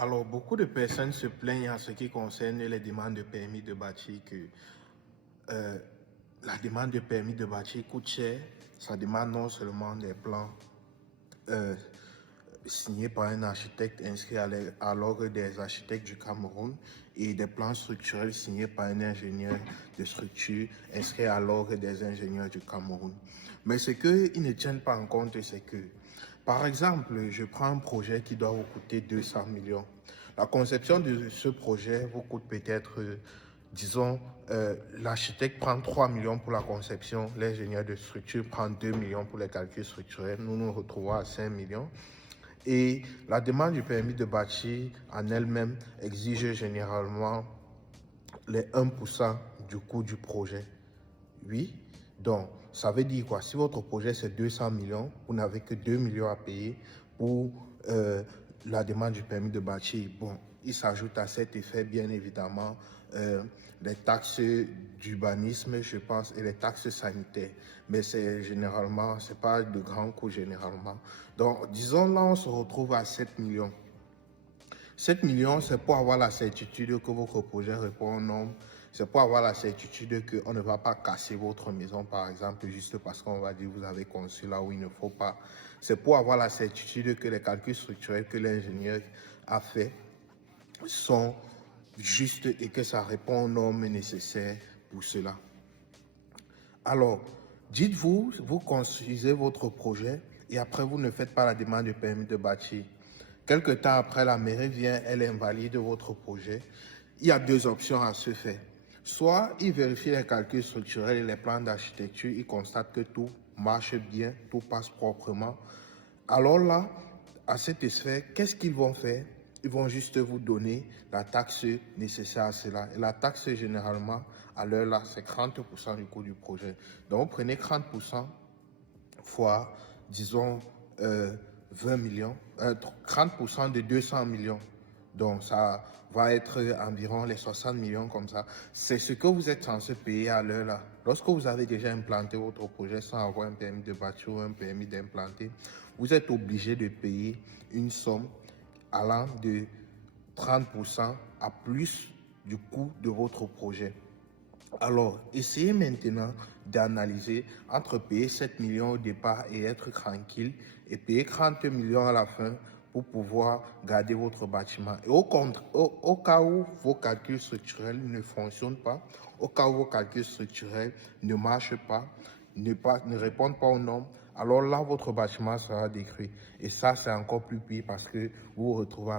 Alors, beaucoup de personnes se plaignent en ce qui concerne les demandes de permis de bâtir que euh, la demande de permis de bâtir coûte cher. Ça demande non seulement des plans euh, signés par un architecte inscrit à l'ordre des architectes du Cameroun et des plans structurels signés par un ingénieur de structure inscrit à l'ordre des ingénieurs du Cameroun. Mais ce qu'ils ne tiennent pas en compte, c'est que, par exemple, je prends un projet qui doit vous coûter 200 millions. La conception de ce projet vous coûte peut-être, disons, l'architecte prend 3 millions pour la conception, l'ingénieur de structure prend 2 millions pour les calculs structurels, nous nous retrouvons à 5 millions. Et la demande du permis de bâtir en elle-même exige généralement les 1% du coût du projet. Oui, donc ça veut dire quoi? Si votre projet c'est 200 millions, vous n'avez que 2 millions à payer pour la demande du permis de bâtir. Bon, il s'ajoute à cet effet bien évidemment les taxes d'urbanisme, je pense, et les taxes sanitaires. Mais c'est généralement, c'est pas de grands coûts généralement. Donc, disons là, on se retrouve à 7 millions. 7 millions, c'est pour avoir la certitude que votre projet répond aux normes. C'est pour avoir la certitude qu'on ne va pas casser votre maison, par exemple, juste parce qu'on va dire que vous avez conçu là où il ne faut pas. C'est pour avoir la certitude que les calculs structurels que l'ingénieur a fait sont justes et que ça répond aux normes nécessaires pour cela. Alors, dites-vous, vous construisez votre projet et après vous ne faites pas la demande de permis de bâtir. Quelque temps après, la mairie vient, elle invalide votre projet. Il y a deux options à se faire. Soit il vérifie les calculs structurels et les plans d'architecture, il constate que tout marche bien, tout passe proprement. Alors là, à cet effet, qu'est-ce qu'ils vont faire? Ils vont juste vous donner la taxe nécessaire à cela. Et la taxe, généralement, à l'heure là, c'est 30% du coût du projet. Donc, vous prenez 30% fois, disons, 20 millions, 30% de 200 millions. Donc, ça va être environ les 60 millions comme ça. C'est ce que vous êtes censé payer à l'heure là. Lorsque vous avez déjà implanté votre projet sans avoir un permis de bâtir ou un permis d'implanter, vous êtes obligé de payer une somme allant de 30% à plus du coût de votre projet. Alors, essayez maintenant d'analyser entre payer 7 millions au départ et être tranquille et payer 30 millions à la fin pour pouvoir garder votre bâtiment. Et au cas où vos calculs structurels ne fonctionnent pas, au cas où vos calculs structurels ne marchent pas, ne répondent pas aux normes, alors là, votre bâtiment sera détruit. Et ça, c'est encore plus pire parce que vous vous retrouvez à